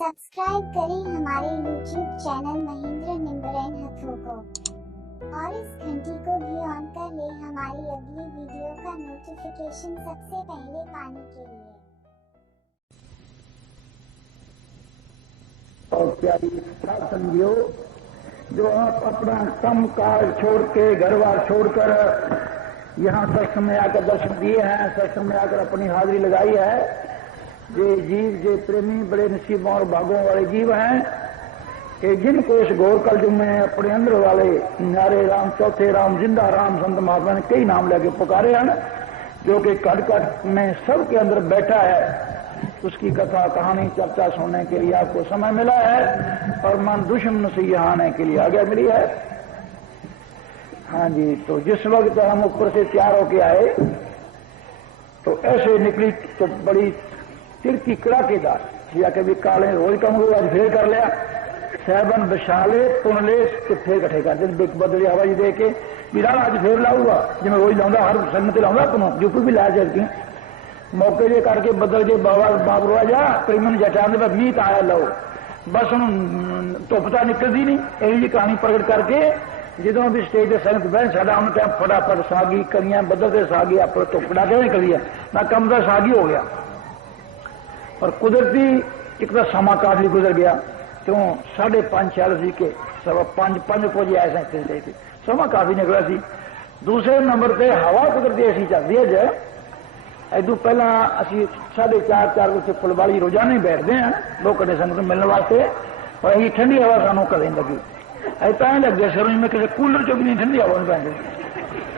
Subscribe करें हमारे YouTube channel Mahendra निम्बरन हथों को और इस घंटी को भी ऑन कर ले हमारी अगली वीडियो का नोटिफिकेशन सबसे पहले पाने के लिए। और प्यारी साथ समझियो, जो आप अपना कम काज छोड़ के घर बार छोड़कर यहाँ सत्संग में आकर दर्शन दिए हैं, सत्संग में आकर अपनी हाजिरी लगाई है, ये जीव जे प्रेमी बड़े नसीबों और भागों वाले जीव हैं कि जिनको इस घोर कलयुग में अपने अंदर वाले नारे राम, चौथे राम, जिंदा राम संत महात्मा ने कई नाम लेके पुकारे हैं, जो कि कट कट में सबके अंदर बैठा है। उसकी कथा कहानी चर्चा सुनने के लिए आपको समय मिला है और मन दुश्मन से यहाँ आने के लिए आज्ञा मिली है। हाँ जी, तो जिस वक्त हम ऊपर से तैयार होके आए तो ऐसे निकली तो बड़ी तिरकी कड़ाकेदार या कभी काले रोज कहूंगा आज फिर कर लिया सहबन बशाले पुनले तो फिर कट्ठे कर दे बदली हवा जी दे के बिरा आज फिर लाऊंगा जिम्मे रोज लाऊंगा हर संगत लाऊंगा अपनों यूपी भी ला जाती मौके जे करके बदल के बाबा बाबरू जा प्रेमन जटान दे मीत आया लो बस हम धुपता निकलती नहीं यही जी कहानी प्रगट करके जो भी स्टेज से संगत बहन साडा उन्होंने टाइम फटाफट सागी करियां बदलते सागी आप धुपड़ा के निकली है मैं कम का सागी हो गया और कुदरती एक तो समा काट ली गुजर गया क्यों 5:30 सी के 5:15 पहुंचे आए थे समा काफी निकला सी। दूसरे नंबर पे हवा कुदरती ऐसी चलती है जे इदू पहला असी 4:30 बजे फुलवाड़ी रोजाना ही बैठते हैं 2 घंटे संगत मिलने वास्ते और यही ठंडी हवा सानू कदें लगी ऐसा लग गया सर में किसी कूलर चो भी नहीं ठंडी हवा नहीं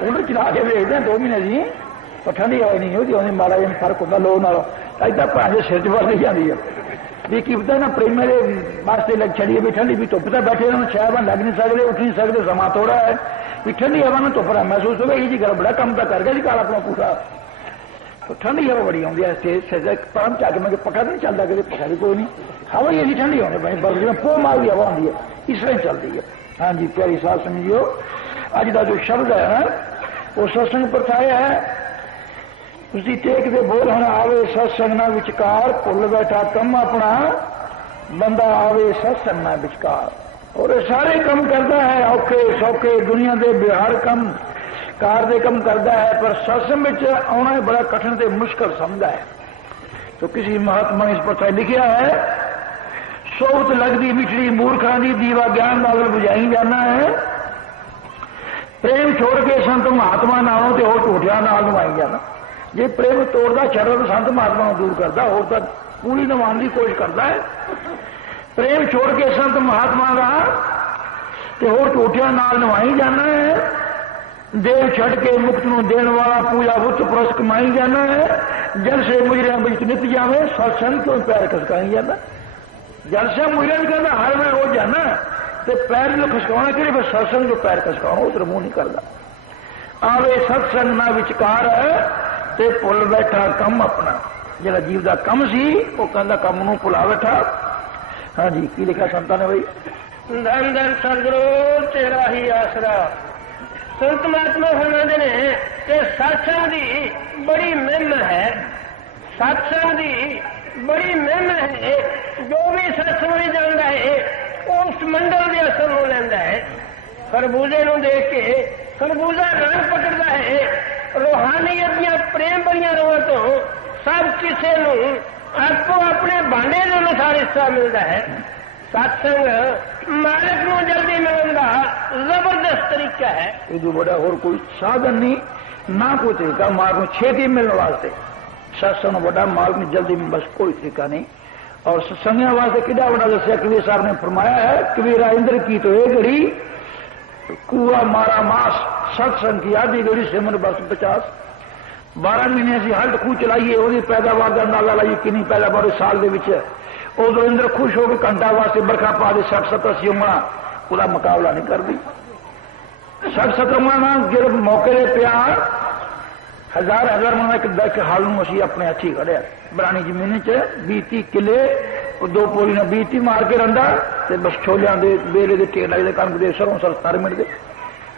कूलर चला के देखते हैं 2 महीने जी पर ठंडी हवा नहीं होती माड़ा जिन फर्क होता लो नालों ऐसा भाजे सिर च बढ़ जाती है भी की पता ना प्रेमी के वास्ते लग छड़ी भी ठंडी भी धुप तो बैठे रहना शायद लग नहीं सकते उठ नहीं सकते समा थोड़ा है भी ठंडी हवा में धुप रहा महसूस होगा ये जी घर बड़ा कम तो कर गया जी काल अपना पूरा तो ठंडी हवा बड़ी आती है परम चाके मैं पका नहीं चलता कभी पका भी कोई नहीं हवा ही ऐसी ठंडी होने पाई बल्कि में पो मार की हवा आती है इस तरह चलती है। हाँ जी प्यारी साथ समझियो अज का जो शब्द है ना वो सत्संग परछाया है उसकी टेक दे बोल हण आवे सत्संग ना विचकार भुल बैठा कम अपना बंदा आवे सत्संग ना विचकार और सारे कम करता है औखे सौखे दुनिया के बिहार कम कार दे कम करता है पर सत्संग में आना बड़ा कठिन ते मुश्किल समझता है। तो किसी महात्मा ने इस पर लिखा है सोवत लगती मिठड़ी मूर्खा दी दीवा ज्ञान नाल बुझाई जाना है प्रेम छोड़ के संत महात्मा नालों ते होर टूटिया नाल नवाई जाना जे प्रेम तोड़ता छड़ा तो संत महात्मा को दूर करता और तो पूरी नवान की कोशिश करता है प्रेम छोड़ के संत महात्मा का तो होर टूटिया नाल नवाई जाना है देव छड़ के मुक्त नूं देण वाला पूजा बुत पुरस कमाई जाना है जल से मुजरिया बिच नित जावे सत्संग क्यों पैर खसकाई जाना जल से मुजरिया कहना हर वे रोज जाना तो पैर जो खसकाना कि सत्संग जो पैर खसकाना उधर मुंह नहीं करता आवे सत्संग ना विचकार है ते भुल बैठा कम अपना जरा जीव का कम सी वो कहता कम नूं भुला बैठा। हाँ जी की लिखा संतां ने भाई धन धन सदगुरु तेरा ही आसरा संत महात्मा फरमाते ने कि सत्संग की बड़ी महिमा है सत्संग की बड़ी महिमा है जो भी सत्संग में जाता है उस मंडल के असर हो लेंदा है खरबूजे नूं देख के खरबूजा रंग पकड़ता है रूहानीयत दियां प्रेम भरियां रोहां तो सब किसी नूं आपको अपने भांडे के अनुसार हिस्सा मिलता है सत्संग मालिक नूं जल्दी मिलने का जबरदस्त तरीका है ये बड़ा और कोई साधन नहीं ना कोई तरीका माल को छेती मिलने वास्ते सत्संग बड़ा माल में जल्दी में बस कोई तरीका नहीं और सत्संग वास्ते किड़ा बड़ा दसिया कबीर साहब ने फरमाया है कबीरा इंद्र की तो एक घड़ी कुआ मारा मास सत्संग की आधी घड़ी सिमर बस 50 12 महीने से हल्ट खूह चलाइए वो पैदावार का अंदाजा लाइए कितनी पैदावार साल के उदो इंद्र खुश हो गए घंटा वास्ते बरखा पा दे 60-70 उंगला पूरा मुकाबला नहीं कर दी 60-70 उंगला गिर मौके दे पिया हजार मन एक दस हाल में असी अपने हथी खड़िया बरानी जमीन च 20-30 किले 2 पोली ने 20-30 मार के रंदा ते बस छोलियां दे बेले के टेर लगते कणक दे सरों सर सारे मिटते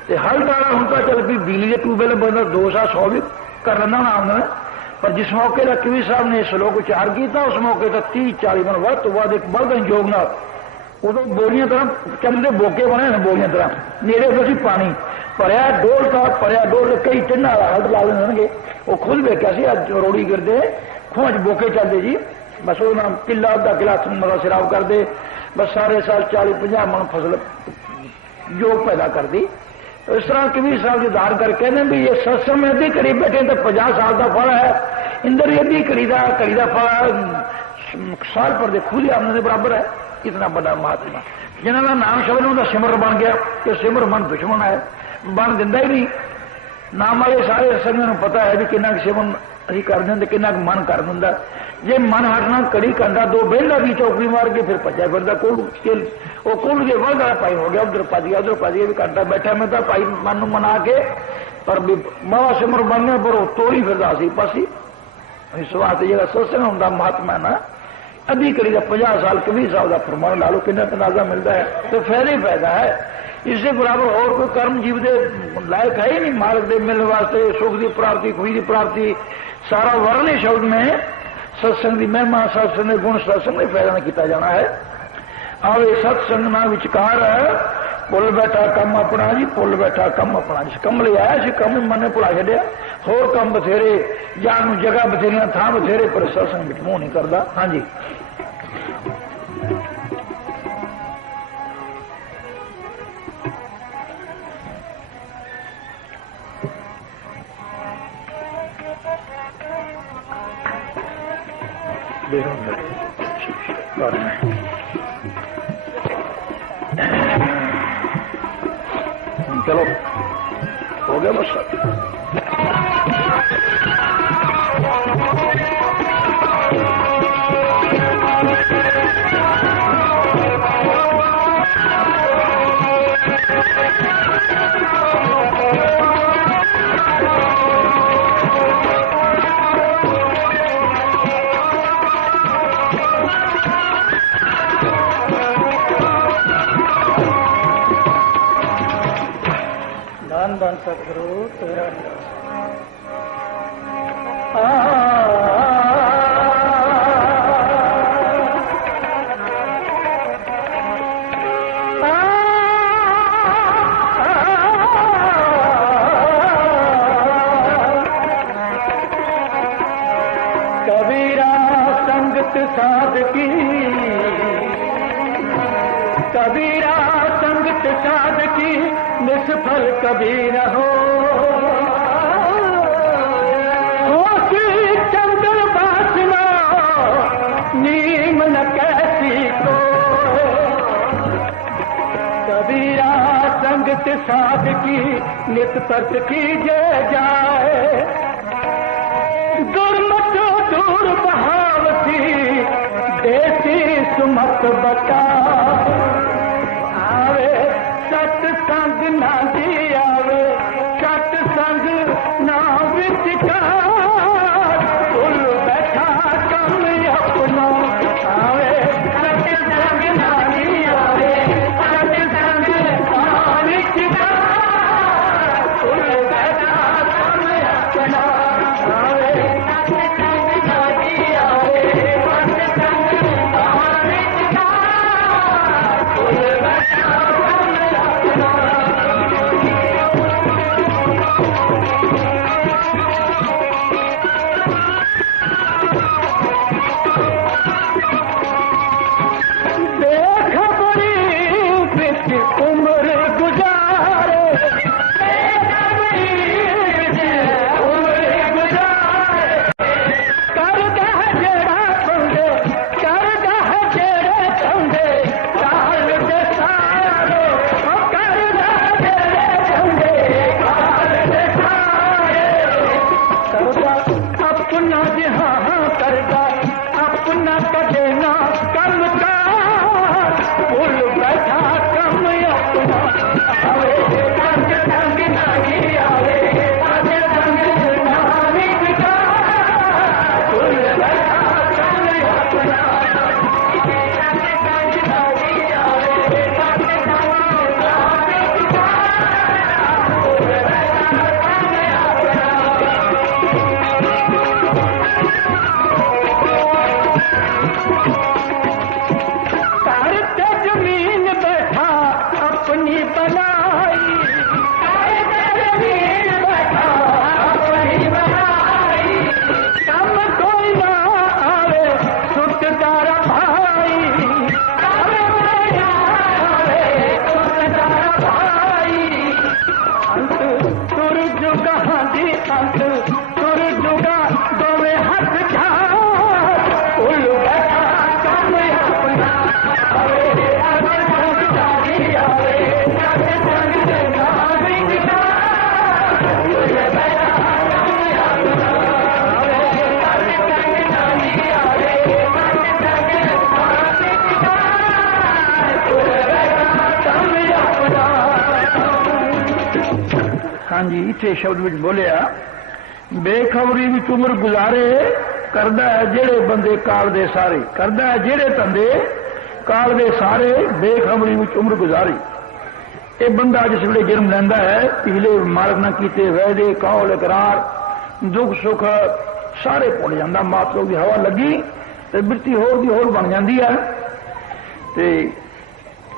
ते हल डाला हूं तो चल भी बिजली के ट्यूबवेल बंदा 200-100 भी कर लेंदा आमदन पर जिस मौके का कबीर साहब ने श्लोक उच्चार किया उस मौके तक 30-40 मन वध तो बाद एक बड़गन योग न उदो बोलियां तरह चंदे बोके बने ने बोलियां तरह नेड़े उसी पानी भरिया डोल था भरिया डोल कई चिन्ह हल्द ला देंगे वो खुद वेख्या से अज रोड़ी गिरते खूह च बोके चलते जी बस वो किला अद्धा किला मतलब सिराव करते बस सारे साल 40-50 मन फसल योग पैदा कर दी। तो इस तरह कबीर साहब जी धार कर कहने भी ये सत्संग में अद्धी करी बैठे तो 50 साल का फल है इंदर अद्धी करी का फल साल पर दे खुली आमदनी बराबर है। इतना बड़ा महात्मा जिन्होंने नाम शब्द उनका सिमर बन गया कि सिमर मन दुश्मन है बन दिंदा ही नहीं। नाम वाले सारे संगत पता है भी किन्ना सिमन अभी कर दें कि मन कर दिंदा जे मन हटना कड़ी कंधा दो बेला भी चौकड़ी मार के फिर भजा फिरदा कोल के वह वाला भाई हो गया उधर भज गया भी घंटा बैठा मैं तो भाई मन मना के पर भी मावा सिमर बन गया पर तोड़ी फिरदा सी पासी। इस वास्ते जो सत्संग होंगे महात्मा ना अद्धी कड़ी का 50 साल कबीर साहब का फरमान ला लो कितना तनाजा मिलता है तो फायदा ही फायदा है। इससे बराबर और कोई कर्म जीव के लायक है ही नहीं मार्ग के मिलने वास्ते सुख की प्राप्ति खुशी की प्राप्ति सारा वर्ण ही शब्द में सत्संग की महिमा सत्संग के गुण सत्संग में फायदा किया जाना है। आवे सत्संग ना विचकार पुल बैठा कम अपना जी पुल बैठा कम अपना जी कम ले आया सी कम मन ने भुला छड़िया होर कम बथेरे जान जगह बथेरिया थां बथेरे पर सत्संग विच मुंह नहीं करता। हाँ जी चलो हो गया बस। धन सतगुरु तेरा कबीरा संगत साधकी कबीरा संगत साधकी निष्फल कभी न हो चंद्र बासना नीम न कैसी को कबीरा संगत साधकी नित परत कीजे जाए दुर्मत दूर बहावती देसी सुमत बता सत्संग ना दी आवे सत्संग ना विचकार पुल बैठा कम अपना आवे सत्संग ना दी आवे सत्संग ना विचकार पुल बैठा कम अपना आवे सत्संग ना दी आवे सत्संग ना विचकार पुल बैठा अपनी पलाई कम कोई ना आवे सुख तारा भाई अंत तुर जुगा दी अंत तुर जुगा दोवे हाथ झाड़ उल बैठा कम अपना हाँ जी इथे शब्द विच बोलिया बेखबरी विच उम्र गुजारे करदा है जेड़े बंदे काल दे सारे करदा है जेड़े धंधे काल दे सारे बेखबरी विच उम्र गुजारी। ये बंदा जिस वे जन्म लैंदा है पिछले मार्ग न कीते वायदे कौल इकरार दुख सुख सारे भुल जांदा। मातलों की हवा लगी तो बिरती होर दी होर बन जाती है ते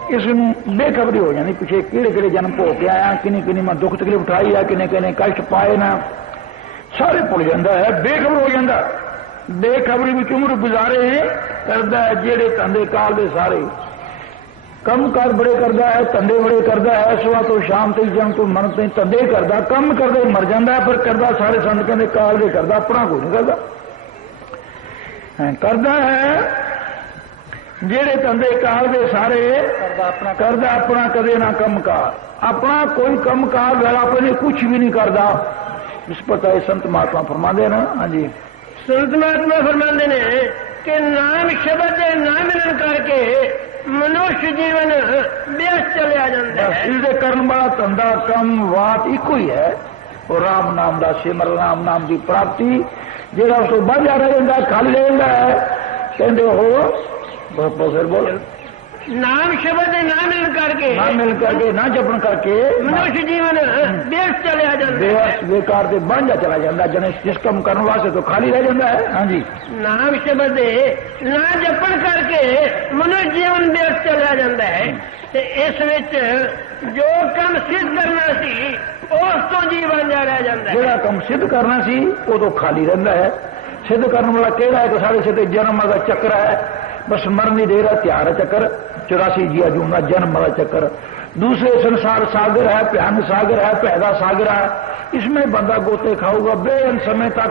इस बेखबरी हो जाती पिछे किहड़े किहड़े जन्म भोग के आया किन्नी किन्नी मैं दुख तकलीफ उठाई है किन्ने किन्ने कष्ट पाए ना सारे भुल जाता है बेखबर हो जाता। बेखबरी विच उम्र गुजारे करदा है जेड़े धंधे काल दे सारे कम कार बड़े करदा है धंधे बड़े करदा है सुबह तो शाम तक जम तो मन तक धंधे करदा कम करदे मर जाता है पर करदा सारे संत कहंदे काल दे करदा अपना कोई नहीं करदा है जेड़े धंधे काल दे सारे करदा अपना कदे ना कम कार अपना कोई कम कार वेला अपने कुछ भी नहीं करदा। इस पता है संत महात्मा फरमाते ना। हाँ जी संत महात्मा फरमाते ने कि नाम शब्द ना मिलन करके मनुष्य जीवन व्यस्त चलिया जाता है। इसके करने वाला धंधा कम बात इको ही है और राम नाम का सिमर राम नाम की प्राप्ति जेड़ा उस बच रह जाता खाली रह जाता है कहते हो फिर बोल नाम शब्द ना मिल करके ना जपन करके मनुष्य जीवन व्यस्त चलिया जाता है। बेकार से बन जा चला जाता जने जिस कम करने वास्ते तो खाली रह जाता है। हाँ जी नाम शब्द ना जपन करके मनुष्य जीवन व्यस्त चलिया जाता है। इस विच जो कम सिद्ध करना सी उस तो जीवन जा रह जाता है। जो कम सिद्ध करना सी वो तो खाली रहता है। सिद्ध करने वाला केड़ा है कि साढ़े सिद्ध जन्म का चक्र है बस मर नहीं दे रहा त्यार चक्कर 84 जिया जूंगा जन्म वाला चक्कर। दूसरे संसार सागर है भयान सागर है पैदा सागर है इसमें बंदा गोते खाऊगा बेअंत समय तक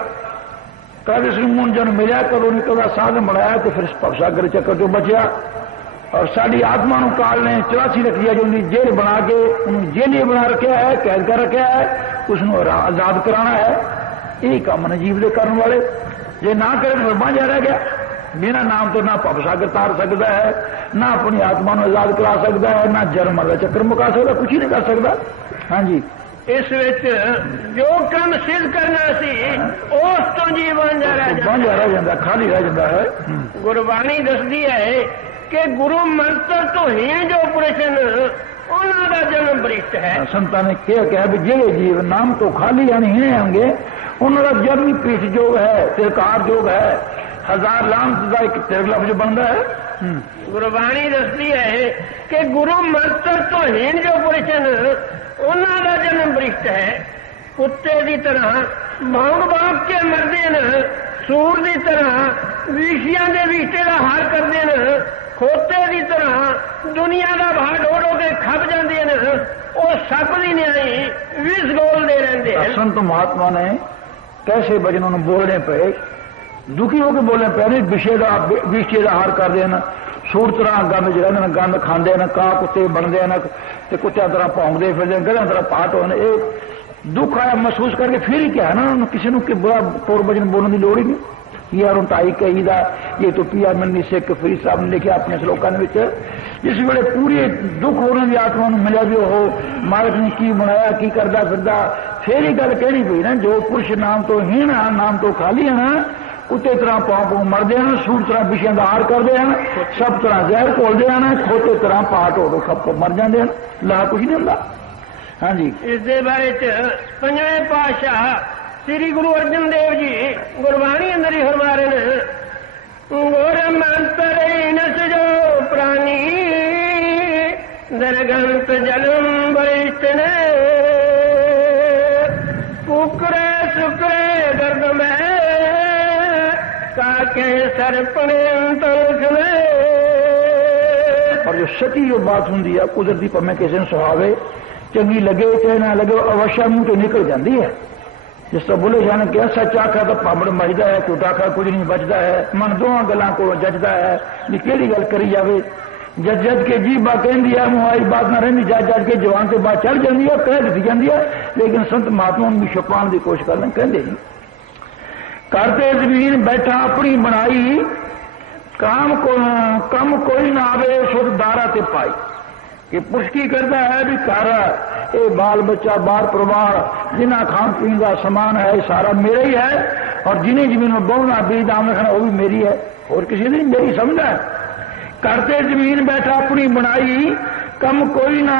कद इसमें मुन जन्म मिला कदों निकलता साधन बनाया तो फिर भवसागर चक्कर जो बचा। और साड़ी आत्मा काल ने 84 रख दिया जो जेल बना के उन्होंने जेल बना रखा है कैद कर रखा है उसको आजाद कराना है। यही काम ने जीव दे करने वाले जे ना करे तो बांझा रह गया बिना नाम तो ना भवसागर तार सकता है ना अपनी आत्मा को आजाद करा सकता है ना जन्म का चक्कर मुका सकता कुछ ही नहीं कर सकता। हाँ जी इस विच जो कम सिद्ध करना सी उस तो जीवन बांझा रह जाता खाली रह जाता है। गुरबाणी दसदी है कि गुरु मंत्र तो ही जो पुरुष उन्हों का जन्म बरिष्ठ है। संतां ने कहा भी जेड़े जीव नाम तो खाली यानी ही होंगे उन्होंने जन्म पीठ योग है तिरकार योग है हजार लांत का एक तिरक लफ्ज बनता है। गुरबाणी दसदी है कि गुरु मंत्र तो हीन जो पुरुष उन्हों का जन्म बरिष्ठ है। कुत्ते की तरह भौंक भौंक के मरते हैं सूर की तरह विषियां के विष्टे का हार करते हैं खोते की तरह दुनिया का भार ढो ढो के खप जाते हैं और सप की न्याई विष गोलते रहते हैं। संत महात्मा ने कैसे वचन उन्होंने बोलने पे दुखी होकर बोलने पे नहीं विषे का हार करते हैं सूर तरह गंद च रहते गंद खाते हैं घा कुत्ते बनते हैं तो कुत्तिया तरह भौंकते फिरते गधा तरह पाट होने दुख आया महसूस करके फिर ही क्या है ना किसी को बुरा तौर वचन बोलने की लड़ ही नहीं। यार ताई कही दा ये तो पिया मिलनी सिख फरीद साहब ने लिखा अपने श्लोकां जिस वे पूरी दुख होने की आत्मा मिलिया भी हो मालिक ने की बनाया की करता फिरदा फिर ही गल कहनी पई ना जो पुरुष नाम तो हीन है नाम तो खाली है ना कुत्ते तरह पाँव पाँव मरते हैं सूर तरह विषयों का हार करते हैं सब तरह जहर घोलते हैं खोते तरह पाट हो सब मर जाते हैं ला कुछ नहीं होता। हाँ जी इस बारे पंजवें पातशाह श्री गुरु अर्जन देव जी गुरबाणी अंदर ही फरमा रहे हैं गोर मंत्र नस जो प्राणी दरगंत जन्म वरिष्ठ ने कुकरे सुकरे दर्द में काके सरपणे में। और जो सच्ची जो बात होंगी है कुदरती भावें किसी ने सुहावे चंगी लगे चाहे ना लगे अवश्य मुंह तो निकल जाती है। जिस तरह बुले शाह ने कहा सच आखा तो पाबड़ मजदा है झूठा आखा कुछ नहीं बचता है मन दोवां गल्लां को जजदा है भी केड़ी गल करी जावे जज जज के जीबा कहती है मुंह आई बात ना रही जज जज के जवान से बात चढ़ जाती है कह दी जाती है लेकिन संत महात्मा भी छुपाने की कोशिश करना कहते नहीं करते जमीन बैठा अपनी बनाई कम कोई ना आवे सुध दारा ते पाई कि पुष्टि करता है भी घर ये बाल बच्चा बार परिवार जिन्ना खान पीन का सामान है सारा मेरा ही है और जिन्हें जमीन में बहुना बीज आम रखना वो भी मेरी है और किसी ने मेरी समझ है। करते जमीन बैठा अपनी बनाई कम कोई ना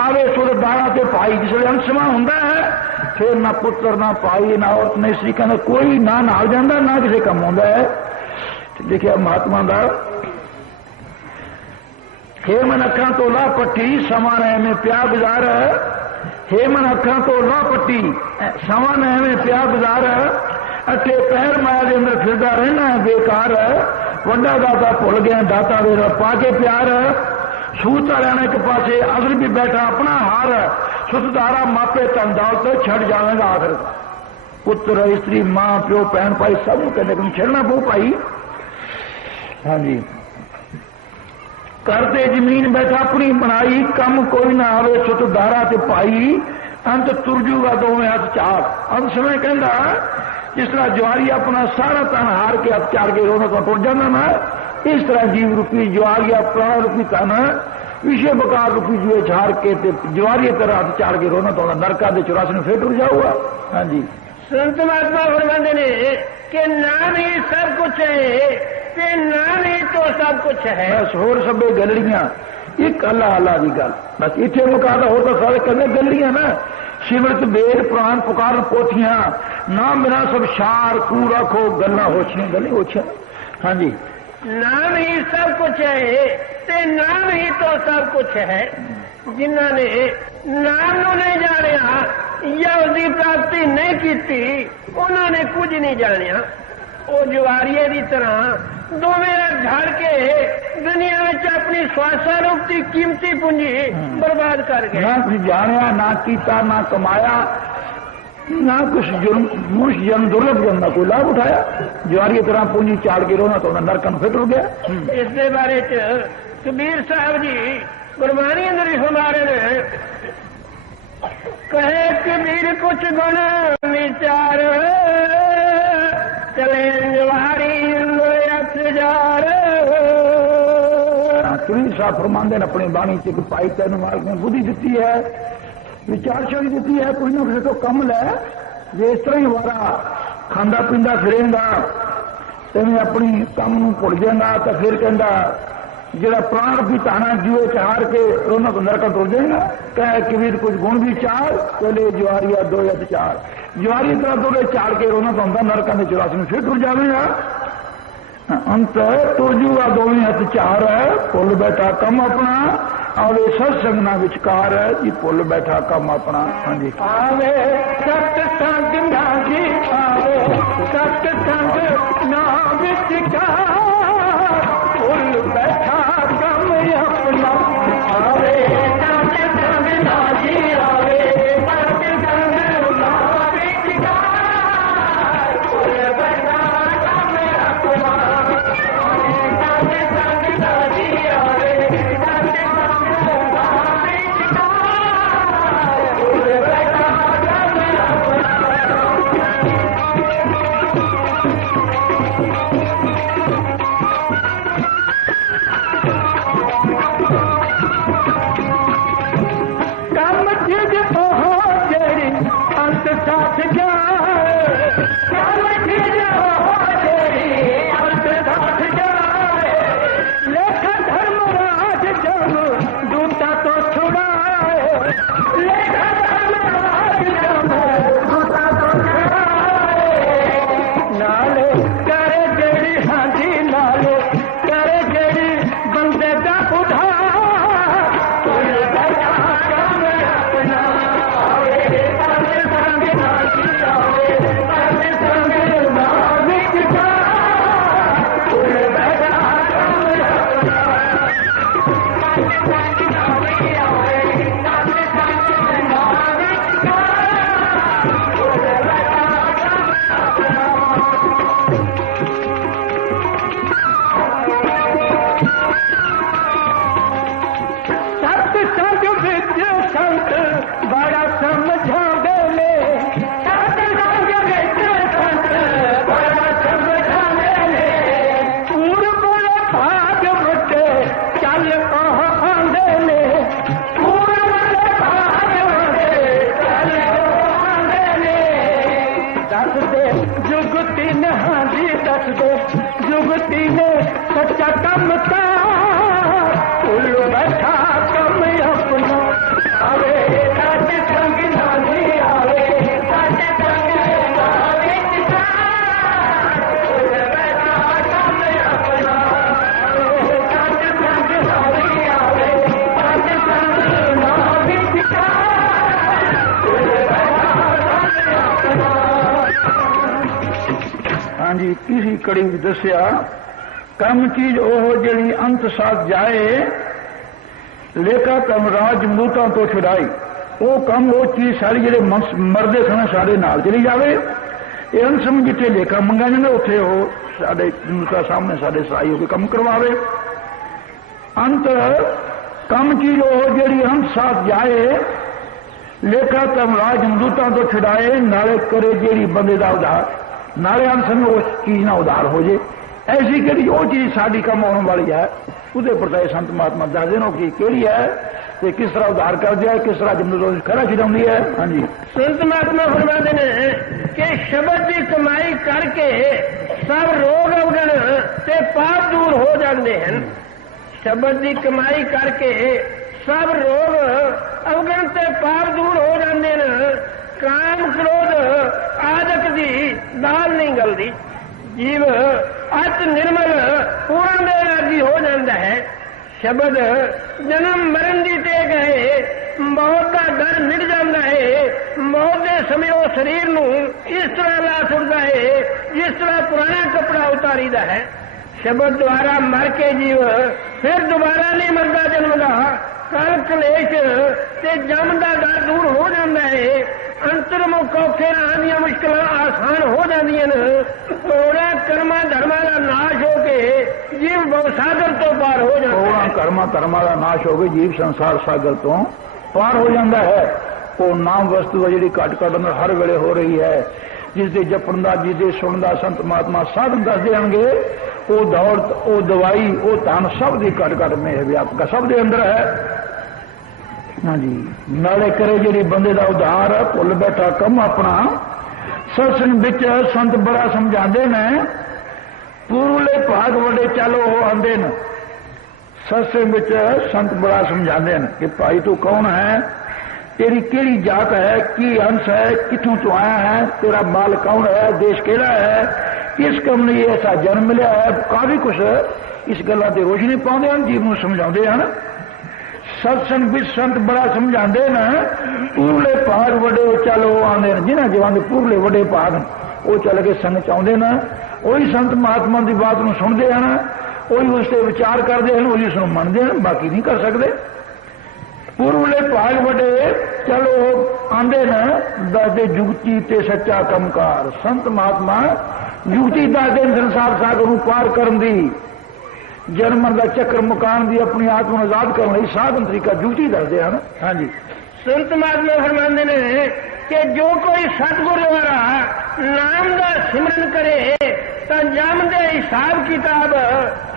आवे सुर दारा ते पाई जिसले अंशमा होंदा है फिर ना पुत्र ना पाई ना औरत ने इस तरीके कोई ना नाल जाता ना किसी कम होंदा है। देखिए महात्मा का हेमन अखा तो ला पट्टी समान में प्या गुजार हेमन अखा तो ला पट्टी समान में प्या गुजार अटे पैर माया के अंदर फिरदा रहना है बेकार वड्डा दाता भुल गया दाता वे पाके प्यार सूता रहना एक पासे अगर भी बैठा अपना हार सुतदारा मापे तन दौलत छड़ जाएगा आखिर पुत्र स्त्री मां प्यो भैन भाई सब कहते छड़ना पो भाई। हाँ जी करते जमीन बैठा अपनी बनाई कम कोई ना आवे सुत दारा ते पाई अंत तुरजूगा दोवें हाथ चार अंत समय कहता जिस तरह ज्वारी अपना सारा तन हार के हाथ चार के रोना तो टुट जाना ना इस तरह जीव रूपी ज्वारिया प्राण रूपी तन विषय बकार रूपी जुए झार के ज्वारी तरह हाथ चार के रोना तो नरका दे 84 में फिर टुट जाऊगा। हाँ जी संत महात्मा फरमाते ने कि नाम ही सब कुछ है नाम ही तो सब कुछ है बस होर सबे गलड़ियां एक अल्लाह अल्लाह की गल बस इतने मुकाबला हो तो सारे करने गलड़ियां ना सिमरत बेर प्राण पुकार पोथियां नाम बिना सब शार कूड़ रखो गल्ला होछियां गली होछियां। हाँ जी नाम ही सब कुछ है ते नाम ही तो सब कुछ है जिन्होंने नाम नूं नहीं जानिया या उसकी प्राप्ति नहीं की उन्होंने कुछ नहीं जानिया वो जुआरिये की तरह दोवें झड़ के दुनिया में अपनी स्वासा रूपी कीमती पूंजी बर्बाद कर गए ना कुछ जानिया ना कीता ना कमाया ना कुछ मनुष्य जन्म दुर्लभ जन्म कोई लाभ उठाया ज्वारी तरह पूंजी चाड़ के रोना तो नरकन फिट हो गया। इसके बारे च कबीर साहब जी गुरबाणी अंदर हमारे ने कहे कबीर कुछ गुण विचार चले जवारी कबीर साहब फरमांदे ने अपनी बाणी च पाई तेन मालिक ने बुद्धि दी है विचार शक्ति दी है कोई ना किसी तो कम लै जे इस तरह ही वारा खांदा पींदा फिरेगा तेन अपनी कम नूं भुल जाएगा तो फिर कहता जरा प्राण भी ताना जुए चार के रोना तो नरक तुर जाएगा। कह कबीर कुछ गुण भी चार पहले ज्वारिया दो या चार ज्वारी तरह दो चार के रोना तो होंगे नरक के 84 में फिर तुर जाएगा। अंत तुरजूगा दोवें हथ चार है भुल बैठा कम अपना आवे सत्संग ना विचकार है जी भुल बैठा कम अपना। हाँ जी आवे सत्संग ना जी आवे सत्संग ना विचकार भुल बैठा कम अपना आवे सत्संग ना जी आवे सत्संग ना विचकार भुल बैठा कम अपना की तीसरी कड़ी में दसिया कम चीज ओह जिहड़ी अंत साथ जाए लेखा कम राज मूतां तो छुड़ाई। वो कम वो चीज सारी जिहड़े मरदे समय साडे नाल चली जावे। ये अनसम जिथे लेखा मंगा जांदा उत्थे वो साडे मूता सामने साडे सहाई होकर कम करवावे। अंत कम चीज ओह जिहड़ी अंत साथ जाए लेखा कम राज मूतां तो छुड़ाए। नाले करे जिहड़ी बंदे दा उधार नाले अनसम उस चीज ना उधार हो जाए। ऐसी कि वो चीज साड़ी कम आने वाली है उसके प्रति संत महात्मा दस देना कि केड़ी है ते किस तरह उधार कर दिया किस तरह जमदूत खरा खिलाती है। हाँ जी संत महात्मा फरमाते हैं कि शब्द की कमाई करके सब रोग अवगण ते पाप दूर हो जाते हैं। शब्द की कमाई करके सब रोग अवगण ते पाप दूर हो जाते हैं। काम क्रोध आदत की दाल नहीं गलती। जीव अत निर्मल पूर्ण दे राजी हो जाता है। शब्द जन्म मरण की टेक है। मौत का डर मिट जाता है। मौत के समय वो शरीर नू इस तरह ला छुड़ता है जिस तरह पुराना कपड़ा उतारीदा है। शब्द द्वारा मर के जीव फिर दोबारा नहीं मरदा जन्मदा। कल कलेश ते जम का डर दूर हो जाता है। अंतर्मुख औखे आदि मुश्किल आसान हो जाती थोड़ा कर्मा धर्मा का नाश होके जीव भवसागर तो पार हो जाता है। कर्मा धर्मा का नाश होके जीव संसार सागर तो पार हो जाता है। वो नाम वस्तु है जी घट घट अंदर हर वेले हो रही है। जिसके जपन का जिसके सुनता संत महात्मा साधन दस देंगे वो दौड़ वो दवाई वो धन सब की घट घट में व्यापक सब के अंदर है। हाँ जी नाले करे जी बंदे का उधार भुल बैठा कम अपना। सत्संग विच संत बड़ा समझाते हैं पूरले भाग वडे चलो वो आते हैं। सत्संग विच संत बड़ा समझाते हैं कि भाई तू कौन है तेरी केड़ी जात है की अंश है कितों तू आया है तेरा माल कौन है देश केड़ा है किस कम ने ऐसा जन्म मिला है। काफी कुछ इस गल्लां ते रोशनी पाउंदे हैं जीव नूं समझाउंदे हैं। सत्संग भी संत बड़ा समझाते हैं पूरले भाग वडे चलो आते हैं। जिन्होंने जीवन के पूरले वडे भाग वो चल के संग चाहते हैं वही संत महात्मा की बात को सुनते हैं वही उससे विचार करते हैं वही उसको मनते हैं बाकी नहीं कर सकते। पूरले भाग वडे चलो आते हैं दसते जुगती ते सच्चा कमकार। संत महात्मा जुगती दसते संसार सागर को पार करने की जन्म का चक्र मुकान की अपनी आत्मा आजाद करने साधन तरीका जुगती दसते हैं। हाँ जी संत महात्मा फरमाते हैं कि जो कोई सतगुरु द्वारा नाम का सिमरन करे तो जम दे हिसाब किताब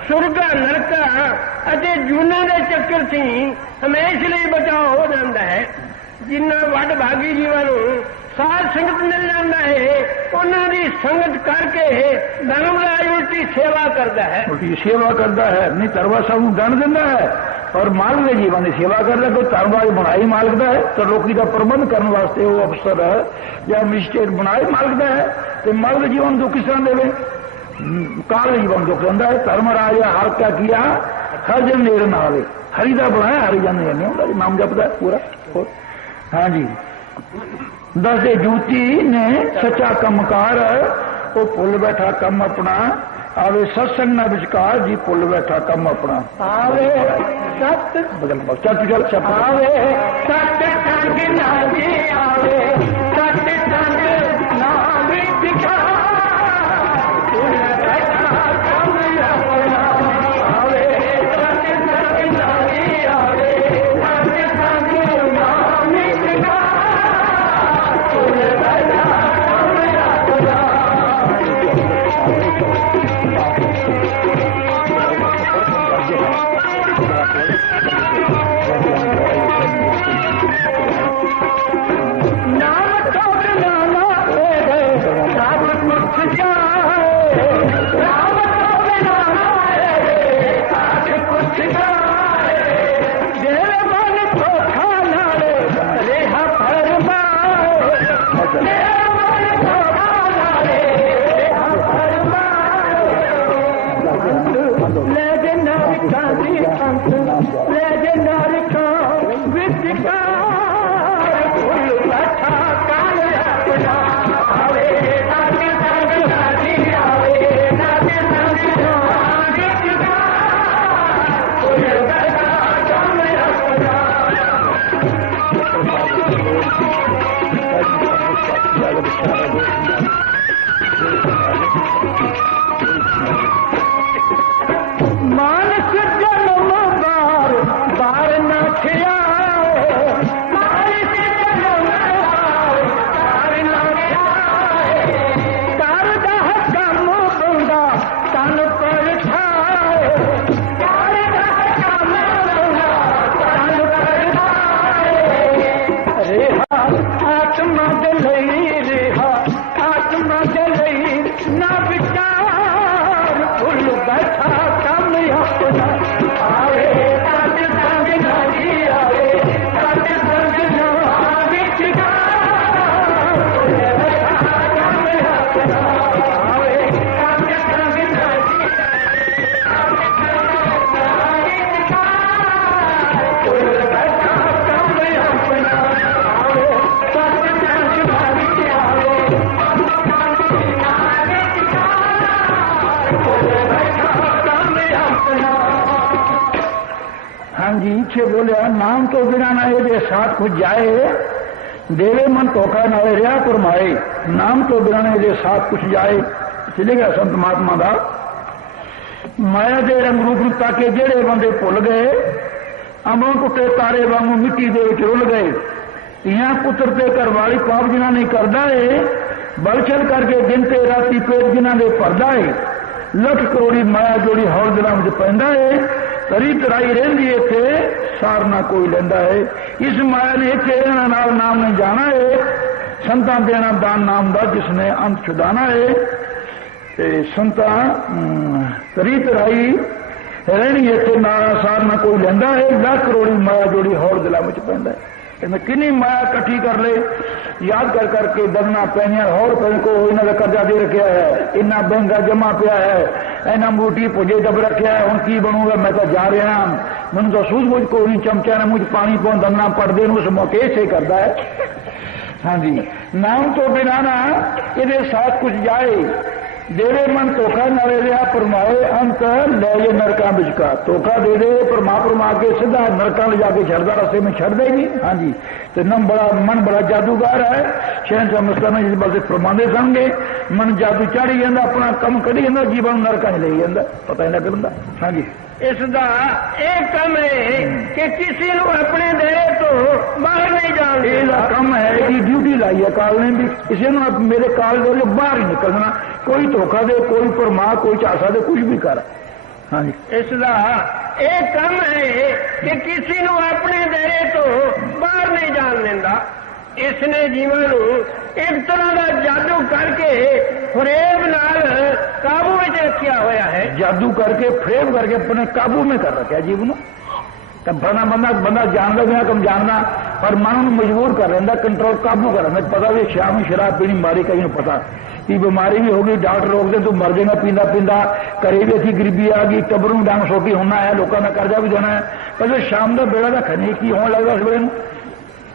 सुरगा नरका अते जूना के चक्कर से हमेशा लिए बचाव हो जाता है। जिन्ना वड भागी जीवन साध संगत मिल जाता है उन्होंने संगत करके धर्मराज उल्टी सेवा करता है। उल्टी सेवा करता है नहीं तरवा सब दंड देता है और मालिक के जीवन की सेवा करता है। कोई धर्मराज बनाई मालिक का है तो लोकी का प्रबंध करने वास्ते वो अफसर है या मजिस्ट्रेट बनाए मालिक का है तो मालिक जीवन दुख किस तरह देवे काल जीवन दुख देता है। धर्मराज हर क्या किया हर जन नेर ना आवे हरि का बनाया हरि जन नहीं होता नाम जपता है पूरा। हाँ जी दसदे जूती ने सच्चा कमकार वो भुल बैठा कम अपना आवे सत्संग न विचकार जी भुल बैठा कम अपना। आवे सत चल चल आवे सत संग ना जी आवे सत संग ना विचकार भुल बैठा कम अपना। आवे सत संग ना जी आवे सत संग ना विचकार हाँ जी, छे बोलिया नाम तो बिना ना ये साथ कुछ जाए, देवे मन धोखा ना रहा परमाए, नाम तो बिना ना ये साथ कुछ जाए। चले गया संत महात्मा का माया के रंग रूप में ताके जेड़े बंदे भुल गए, अमरों टुटे तारे वांगू मिट्टी दे विच रुल गए। यहाँ पुत्र ते घर वाली पाप जिन्हां ने करदा है, बल चल करके दिन ते राती पेट जिन्हां दे भरदा है, लख करोड़ी माया जोड़ी हौल दिलां विच पैंदा है, तरी तराई रहिंदी इत्थे सार ना कोई लैंदा है। इस माया ने इत्थे इन्हां नाल नाम नहीं जाना है, संतां देना दान नाम दा जिसने अंत छुड़ाना है। ते संतां तरी तराई रहनी इत्थे ना सार ना कोई लैंदा है, लख करोड़ी माया जोड़ी हौल दिलां विच पैंदा है। किन्नी माया इकट्ठी कर ले, याद कर करके दगना पैनिया होर पैन को इन्हों का कर्जा दे रखा है, इन्ना महंगा जमा पिया है, इन्ना बूटी पुजे दब रखा है, हूँ की बनूगा, मैं तो जा रहा मैं तो सूझबूझ को नहीं, चमचा ने मुझ पानी पाओ दगना पढ़ते उस मौके से करता है। हाँ जी, नाम तो बिना ना ये साथ कुछ जाए, देवे मन धोखा न रहा परमाए, अंत ले जे नरका बिचका, धोखा दे दे परमा के सीधा नरका ले जाके छड़दा, रस्ते में छड़दा ही नहीं। हाँ जी, तो मन बड़ा जादूगर है, शहनशाह मुस्लिम जिस पास फरमाते सनगे, मन जादू चाड़ी जाता, अपना कम कढ़ी जाता, जीवन नरका च ले जाता, पता ही नहीं लगता। हाँ जी, इसका एक कम है कि किसी को अपने डेरे तो बाहर नहीं जान, इसका कम है कि ड्यूटी लाई है काल ने भी, किसी ने मेरे काल दे बाहर ही निकलना, कोई धोखा दे, कोई परमा, कोई चासा दे, कुछ भी कर। हाँ जी, इसका एक कम है कि किसी को अपने डेरे तो बाहर नहीं जान देता। इसने जीवन एक तरह का जादू करके फरेब नाल काबू में रखा होया है, जादू करके फ्रेम करके अपने काबू में कर रखा जीवन। बंदा जान लगा कम जानना, पर मन मजबूर कर रहा, कंट्रोल काबू कर रहा। पता भी शाम शराब पीनी मारी, कहीं पता कि बीमारी भी होगी, डॉक्टर रोकते तू मर जाएगा पींदा पींदा, करे भी अच्छी गरीबी आ गई, टब्बर में डांग सोटी होना है, लोगों का कर्जा भी देना है, पर शाम का बेड़ा का खनी की होने लगता इस वेले।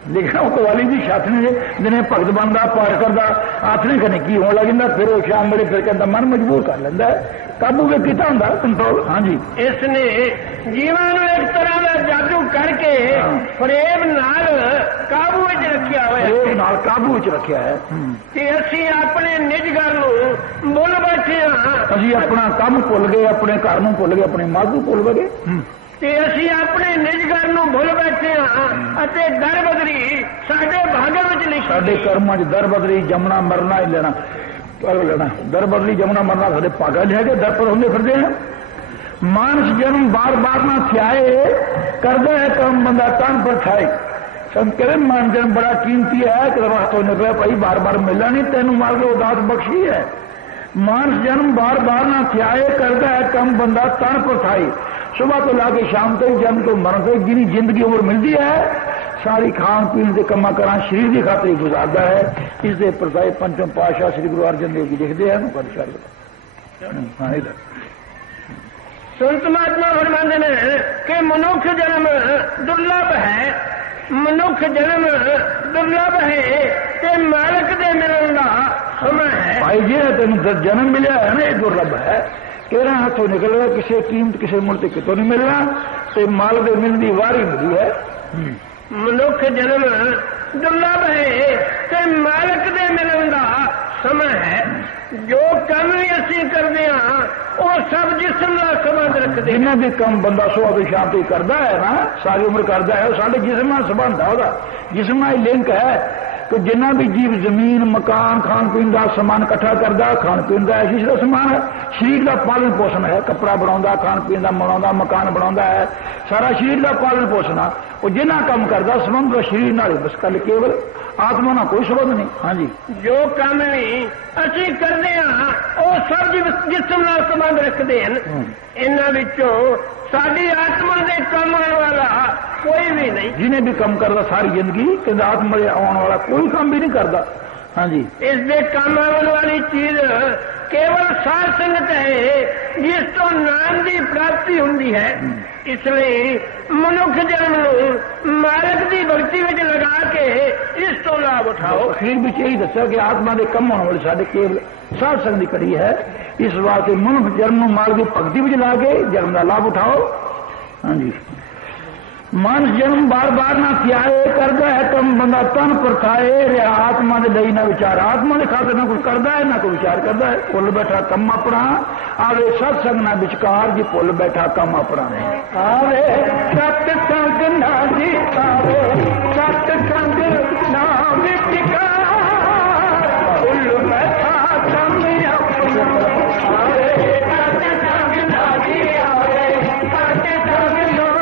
लेकिन वो कवाली भी छाथने जिन्हें भगत बनता पाठ करता आथने कने की होने लग जाता, फिर वो शाम वेले फिर कहता मन मजबूर कर लेंदा है, काबू में किता होंदा कंट्रोल। हाँ जी, इसने जीवन एक तरह का जादू करके फरेब नाल काबू में रखा हुआ, नाल काबू में रखा है कि असी अपने निज घर नूं भुल बैठे हाँ, असी अपना काम भुल गए, अपने घर नूं भुल गए, अपने मां नूं भुल गए, ते असी अपने निज घर नूं भुल बैठे हाँ, दर बदरी साडे भागां विच लिखी, साडे कर्मां च दर बदरी जमना मरना ही लेना लेना, दर बदली जमना मरना साडे भागां च है कि दर पर होंदे फिरदे हैं। मानस जन्म बार बार ना थियाए, करदा है काम बंदा तन पर खाए। संत कहते मान जन्म बड़ा कीमती है, कि हाथों निकले भाई बार बार मिलना नहीं, तेनू मार के उदास बख्शी है। मानस जन्म बार बार ना थियाए, करदा है कम बंदा तन पर खाए। सुबह तो लाके शाम तक जन्म तो मरण तक जिनी जिंदगी उम्र मिलती है, सारी खान पीन के कमा करा शरीर की खातिर गुजारता है। इसके प्रताए पंचम पातशाह श्री गुरु अर्जन देव जी लिखते हैं संत महात्मा फरमाते हैं कि मनुख जन्म दुर्लभ है, मनुख जन्म दुर्लभ है, ते मालक दे मिलन का समय है। भाई जी तेन जन्म मिला है ना, ये दुर्लभ है, तेरह हाथों निकल रहा, किसी कीमत किसी मुल्क कितों नहीं मिलना, तो माल के मिलने की वारी मिली है। मनुख जन्म दुर्लभ है, ते मालक दे मिलन का समय है। जो कम भी असी करते हैं वो सब जिस्म का संबंध रखते, जिन्हें भी कम बंदा सुबह तो शाम तक करता है ना, सारी उम्र करता है, साढ़े जिस्म का संबंध है, जिस्म का लिंक है। तो जिन्ना भी जीव जमीन मकान खान पीन का समान इकट्ठा करता, खान पीन का ऐसी का समान है, शरीर का पालन पोषण है, कपड़ा बना खान पीन का बना मकान बना है, सारा शरीर का पालन पोषण है। वो जिन्ना काम करता संबंध तो शरीर नाल बस कल केवल आत्मा ना कोई संबंध नहीं। हाँ जी, जो काम भी असी करते हैं वो सब जिस्म नाल संबंध रखते हैं। इन्हां विचों साडी आत्मा दे काम आने वाला कोई भी नहीं। जिन्हें भी काम करता सारी जिंदगी कहते आत्मा दे आने वाला कोई काम भी नहीं करता। हाँ जी, इस दे काम आने वाली चीज केवल साध संगत है, जिस तो नाम की प्राप्ति होती है। इसलिए मनुख जन्म मालक की भक्ति में लगा के इस तो लाभ उठाओ। अखीर भी यही दसा कि आत्मा के कम होने वाले साढ़े केवल साध संग की कड़ी है। इस वास्ते मनुख जन्म माल की भक्ति में ला के जन्म का लाभ उठाओ। हाँ जी, मन जन्म बार बार ना त्याए करता है कम बंदा तन परथाए रहा आत्मा के ਲਈ ना विचार आत्मा के खातिर ना कुछ करता है ना कोई विचार करता है भुल बैठा कम अपना आवे सत्संग ना विचकार जी भुल बैठा कम अपना आवे सत्संग ना जी आवे सत्संग ना विचकार भुल बैठा कम अपना आवे सत्संग ना जी आवे सत्संग ना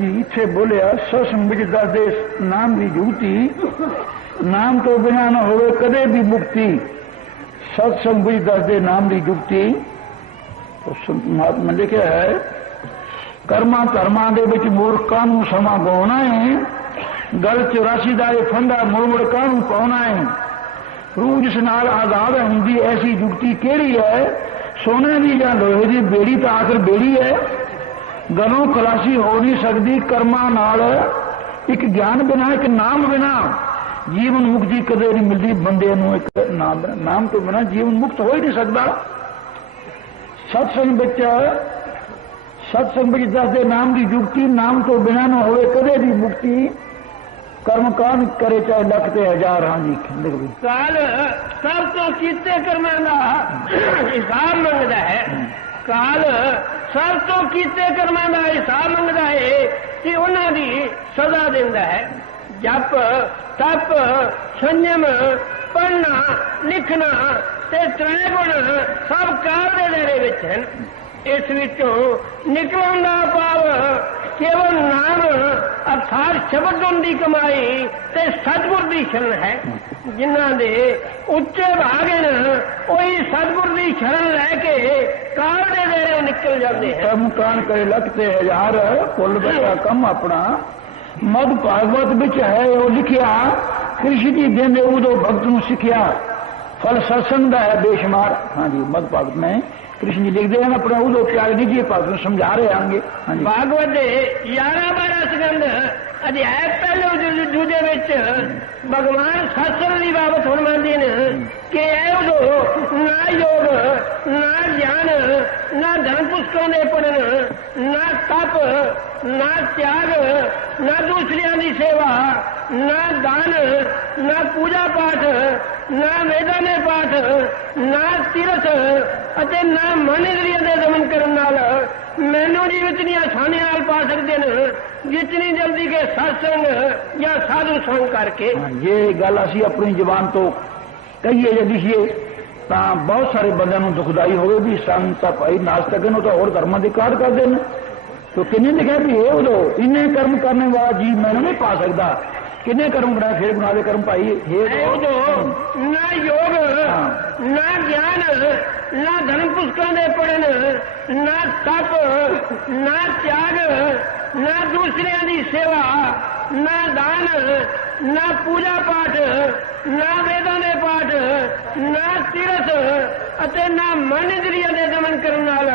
इथे बोलिया सत्संग विच दसदे नाम की जुगती नाम तो बिना न होवे कदे भी मुक्ति सत्संग विच दसदे नाम की जुगती तो संत महात्मा लिखा है कर्मा धर्मा दे विच मूर्खां नूं समा गवाउणा है गल 84 दा ये फंदा मुड़ मुड़ काहनूं पाउणा है रूह जिस नाल आजाद हुंदी ऐसी जुगती केड़ी है सोने की या लोहे की बेड़ी तो आखिर बेड़ी है गलों खलासी हो नहीं सकती कर्मा नाल एक ज्ञान बिना एक नाम बिना जीवन मुक्ति कदे नहीं मिलती बंदे नूं एक नाम बिना नाम तो बिना जीवन मुक्त हो ही नहीं सकता सत्संग दसदे नाम की जुगती नाम तो बिना न होवे कदे भी मुक्ति कर्म कान करे चाहे लख ते हजार। हाँ जी काल सब तो कीते कर्मां दा हिसाब मंगदा है काल सब तो कीते कर्मां दा हिसाब मंगदा है कि उन्हां दी सजा दिंदा है जप तप संयम पढ़ना लिखना ते त्रै गुण सब काल दे दायरे विच हैं इस विचों निकलण दा भाव केवल नाम अर्थात शब्द की कमाई ते सतगुर की शरण है जिन्हां दे उच्चे भागे न वही सतगुर की शरण लैके काल दे दायरे निकल जाते हैं। कर्म कान करे लगते हजार फुल बैठा कम अपना मद भागवत विच है वो लिखिया कृष्ण जी देंदे उदो भगत नूं सिखिया फल सत्संग दा है बेशुमार। हाँ जी मद भागवत में कृष्ण जी लिखते हैं अपने उदो प्यार निजी भगत समझा रहे होंगे। हाँ जी भागवत 11-12 सकंद अध्याय पहले दूजे विच भगवान सत्संग की बाबत फरमाते हैं कि उदो ना योग ना ज्ञान ना धन पुस्तकों के पढ़न ना तप ना त्याग ना दूसरिया की सेवा ना दान ना पूजा पाठ ना वेदां दे पाठ ना तीरथ अते ना मन इंद्रियां दे दमन करन नाल मैनू जी इतनी आसानी नाल पा सकते हैं जितनी जल्दी के सत्संग या साधु संग करके। ये गल असी अपनी जबान तो कहीए या लिखीए तो बहुत सारे बंद दुखदाई हो भी संत भाई नास्तिक तो होर धर्मां की काट करते हैं। तो किन्ने लिखा भी ये उदो इन्हें कर्म करने वाला जी मैनू नहीं पा सकता, किन्ने कर्म बनाया फिर गुना दे कर्म भाई ये उदो ना योग ना ज्ञान ना धर्म पुस्तकों के पढ़न ना तप ना त्याग ना दूसरे की सेवा ना दान ना पूजा पाठ ना वेदां दे पाठ ना तीरथ अते ना मन इंद्रियां दे दमन करन नाल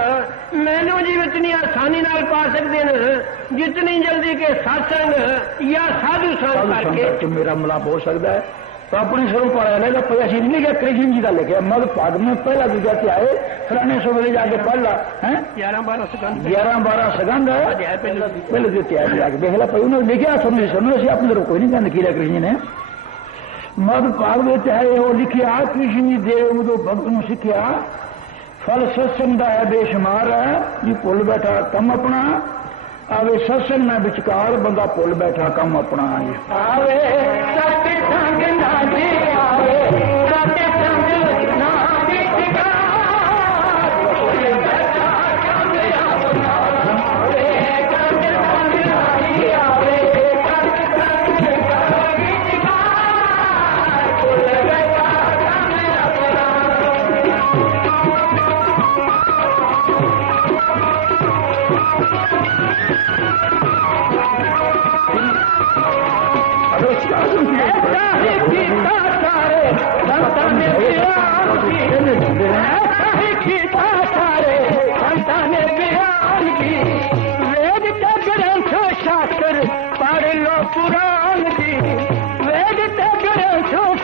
मैनू जी इतनी आसानी नाल पा सकते हैं जितनी जल्दी के सत्संग या साधु संग करके मेरा मिलाप हो सकता है। तो अपने स्वरूप पढ़ा कोई ऐसी नहीं लिखा, कृष्ण जी का लिखा मग भाग में पहला दूजा से आए फलाने सुबह जाके पढ़ ला है 11-12 सगंध पहले जो त्याग जाके देख ला उन्होंने लिखा सुनो सुनो असं अपने तरफ कोई नहीं कहना कीरा कृष्ण ने मग भाग में चाहे वो लिखिया कृष्ण जी देव उदो भगत न सिखिया फल सत्संग का है बेशुमार है जी भुल बैठा कम अपना आवे सत्संग ना विचकार बंदा भुल बैठा कम अपना आवे सत्संग ना जी आवे सत्संग ना विचकार पुराण जी वेद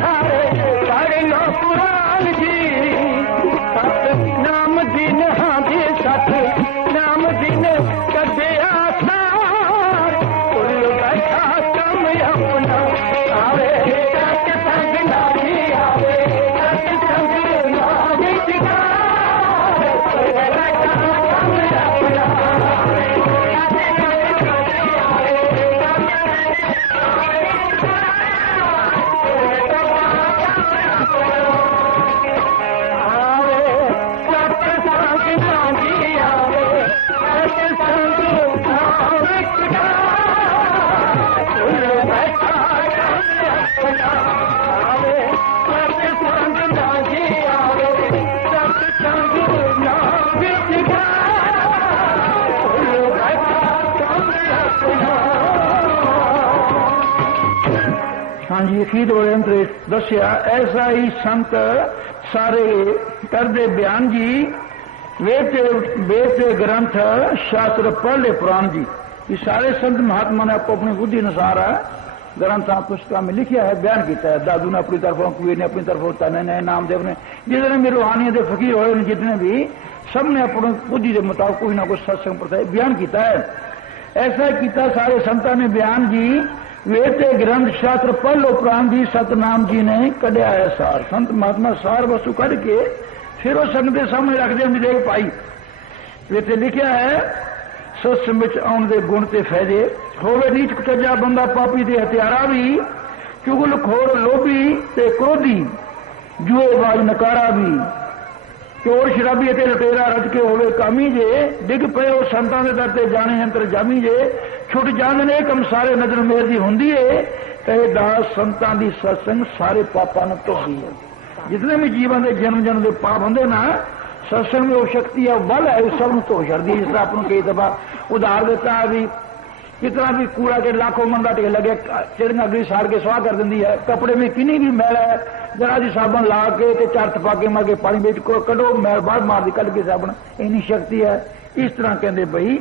सारे पढ़ लो पुराण जी सत नाम दिन हाँ जी सत नाम दिन कदे आसार भुल बैठा कम अपना आवे सत्संग ना जी आवे सत्संग ना विचकार भुल बैठा कम अपना हाँ जी अखीर वरेंद्र दसिया ऐसा ही संत सारे करदे बयान जी वेद ग्रंथ शास्त्र पढ़ ले पुराण जी। ये सारे संत महात्मा ने आपको अपनी बुद्धि अनुसार ग्रंथ पुस्तक में लिखा है बयान किया है। दादू ने अपनी तरफों कुएं ने अपनी तरफों तने ने नामदेव ने जितने भी रूहानियत के फकीर होए जितने भी सब ने अपनी बुद्धि के मुताबिक कोई ना कोई सत्संग प्रथा बयान किया है। ऐसा किया सारे संतां ने बयान जी वेद ग्रंथ शास्त्र पढ़ लो पुराण जी सतनाम जी ने कढ़िया है सार। संत महात्मा सार वस्तु कढ़ के फिर वो संगत के सामने रखते हैं देख पाई वे लिखा है सत्संग विच आउण दे गुण ते फायदे होवे नीच कचजा बंदा पापी ते हत्यारा भी चुगल खोर लोभी ते क्रोधी जुएबाज नकारा भी चोर शराबी ते लुटेरा रज के होवे कामी जे डिग पे वो संतां दे दर ते जाने अंतर जामी जे छुट जांदे ने कम सारे नजर मेर दी हुंदी है कहे दास संतां दी सत्संग सारे पापां नूं धोंदी है। जितने भी जीवन के जन्म के पाप होंगे ना सत्संग में वो शक्ति है बल है उस सब धो छड़ती है। जिस तरह आपको कई दफा उधार देता है भी कितना भी कूड़ा के लाखों मन का ढेर लगे चिड़िया अगली साड़ के स्वाह कर दी है। कपड़े में किन्नी भी मैल है जरा जी साबन ला के चार थपाके मार के पानी बेच को कढ़ो मैल बाहर मार दी कल के साबन इन्नी शक्ति है। इस तरह कहते भाई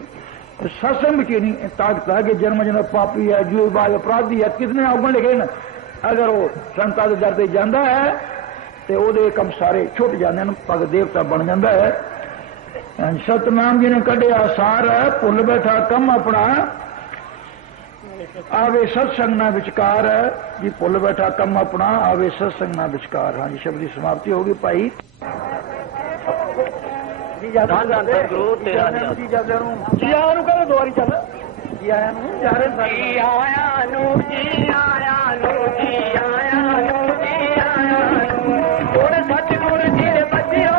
सत्संग में इन्नी ताकत है कि जन्म पापी है जुएबाज अपराधी है कितने अवगुण लिखे न अगर वो संतां दे दर ते जांदा है तो वो कम सारे छुट जाते हैं पग देवता बन जाता है। सतनाम जी ने कढ़िया सार भुल बैठा कम अपना आवे सत्संग ना विचकार जी भुल बैठा कम अपना आवे सत्संग ना विचकार। हाँ जी शब्द की समाप्ति होगी भाई। ਜੀ ਜਾਂਦੇ ਸਤਿਗੁਰੂ ਤੇਰਾ ਜੀ ਜਾਂਦੇ ਨੂੰ ਜੀ ਆਇਆਂ ਨੂੰ ਕਹਿੰਦੇ ਦੁਆਰੀ ਚੱਲ ਜੀ ਆਇਆਂ ਨੂੰ ਜੀ ਆਇਆਂ ਨੂੰ ਜੀ ਆਇਆਂ ਨੂੰ ਜੀ ਆਇਆਂ ਨੂੰ ਜੀ ਆਇਆਂ ਨੂੰ ਗੁਰ ਸਤਿਗੁਰ ਜੀ ਦੇ ਬੱਚਿਓ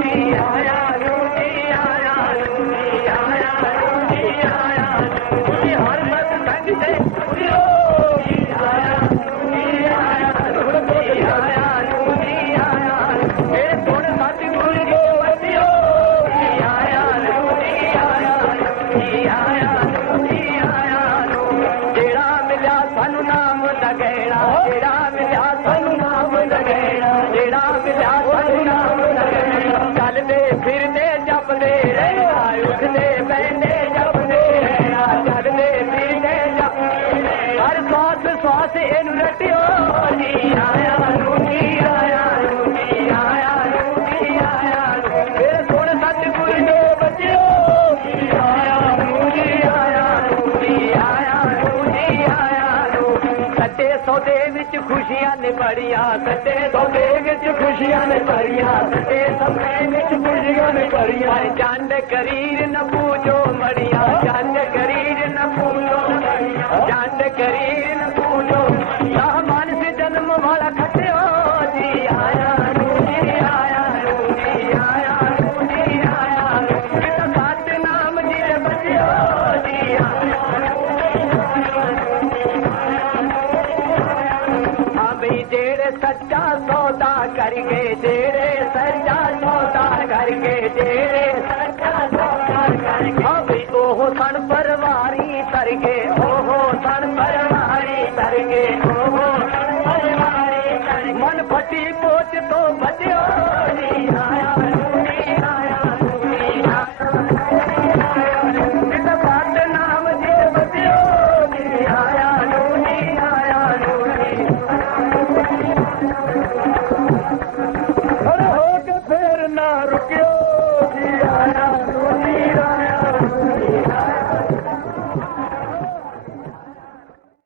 ਜੀ ਆਇਆਂ ਨੂੰ ਜੀ ਆਇਆਂ ਨੂੰ ਜੀ ਆਇਆਂ ਨੂੰ ਜੀ ਆਇਆਂ ਨੂੰ ਜੀ ਹਰ ਮਤ ਸੰਗ ਤੇ ਪੁਰਿਓ ਜੀ ਆਇਆਂ ਨੂੰ ਜੀ ਆਇਆਂ ਨੂੰ ਜੀ ਆਇਆਂ ਨੂੰ ਜੀ ਆਇਆਂ ਨੂੰ ਇਹ ਗੁਰ ਸਤਿਗੁਰ ਦੇ ਬੱਚਿਓ ਜੀ ਆਇਆਂ ਨੂੰ ਜੀ ਆਇਆਂ ਨੂੰ ਜੀ ਆਇਆਂ ਨੂੰ ਜੀ ਆਇਆਂ ਨੂੰ ਜਿਹੜਾ ਮਿਲਿਆ ਸਾਨੂੰ ਨਾਮ ਦਾ ਗਹਿਣਾ ਜਿਹੜਾ ਮਿਲਿਆ ਸਾਨੂੰ ਨਾਮ ਦਾ ਗਹਿਣਾ ਜਿਹੜਾ ਮਿਲਿਆ ਸਾਨੂੰ ਨਾਮ ਦਾ ਗਹਿਣਾ ਚੱਲਦੇ ਫਿਰਦੇ ਜਪਦੇ ਰਹਿਣਾ ਉੱਠਦੇ ਬਹਿੰਦੇ ਜਪਦੇ ਰਹਿਣਾ ਚੱਲਦੇ ਫਿਰਦੇ ਜਪਦੇ ਹਰ ਸਵਾਸ ਇਹਨੂੰ ਰਟਿਓ ਜੀ ਆਇਆਂ ਨੂੰ ਜੀ ਆਇਆਂ ਨੂੰ ਜੀ ਆਇਆਂ ਨੂੰ ਜੀ ਆਇਆਂ ਨੂੰ ਫਿਰ ਸੁਣ ਸਤਿਗੁਰ ਦੇ ਬੱਚਿਓ ਜੀ ਆਇਆਂ ਨੂੰ ਜੀ ਆਇਆਂ ਨੂੰ ਜੀ ਆਇਆਂ ਨੂੰ ਜੀ ਆਇਆਂ ਨੂੰ ਸੱਚੇ ਸੌਦੇ ਵਿੱਚ ਖੁਸ਼ੀਆਂ ਨੇ ਭਰੀਆਂ ਸੱਚੇ ਸੌਦੇ ਵਿੱਚ ਖੁਸ਼ੀਆਂ ਨੇ ਭਰੀਆਂ ਸੱਚੇ ਸੌਦੇ ਵਿੱਚ ਖੁਸ਼ੀਆਂ ਨੇ ਭਰੀਆਂ ਚੰਦ ਕਰੀਰ ਨ ਪੂਜੋ ਮੜੀਆਂ ਚੰਦ ਕਰੀਰ ਨ ਪੂਜੋ ਮੜੀਆਂ ਚੰਦ ਕਰੀਰ ਨ ਪੂਜੋ ਸਾਹ ਮਾਨਸ ਜਨਮ ਵਾਲਾ ਖੱਟਿਓ ਜੀ ਆਇਆਂ ਨੂੰ ਜੀ ਆਇਆਂ ਨੂੰ ਜੀ ਆਇਆਂ ਨੂੰ ਜੀ ਆਇਆਂ ਨੂੰ ਕਿਤਾ ਸਤ ਨਾਮ ਜੀ ਦੇ ਬੱਚਿਓ ਜੀ ਆਇਆਂ ਹਾਂ ਬਈ ਜਿਹੜੇ ਸੱਚਾ ਸੌਦਾ ਕਰਗੇ ਜਿਹੜੇ ਸੱਚਾ ਸੌਦਾ ਕਰਗੇ ਜਿਹੜੇ ਸੱਚਾ ਸੌਦਾ ਕਰਗੇ ਹਾਂ ਬਈ ਉਹ ਸਣ ਪਰਵਾਰੀ ਤਰਗੇ ਉਹ ਸਣ ਪਰਵਾਰੀ ਤਰਗੇ ਉਹ ਸਣ ਪਰਵਾਰੀ ਤਰਗੇ ਮਨ ਫੱਟੀ ਪੋਚ ਤੋਂ ਬਚਿਓ